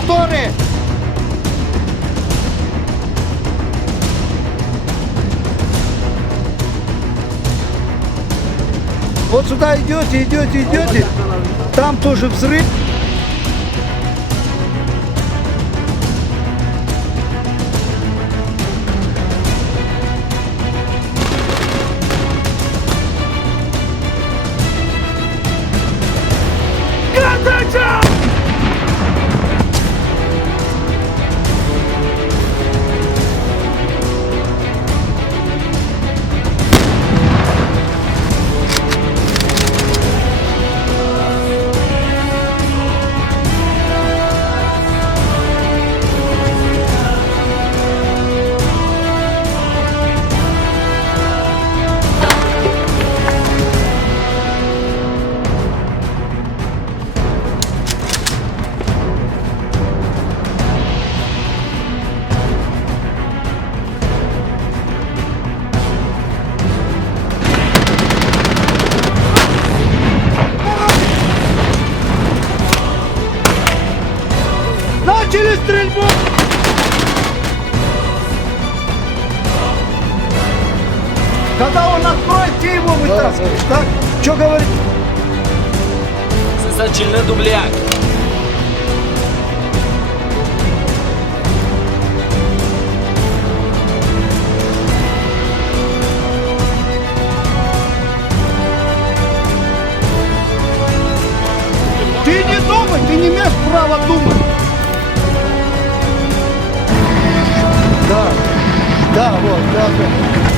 Моторы! Вот сюда идете, идете, идете. Там тоже взрыв. Начали стрельбу! Когда он откроет, ты его вытаскиваешь, так? Что говорит? Sensațional dubleac. Ты не думай, ты не имеешь права думать. Да, вот, да.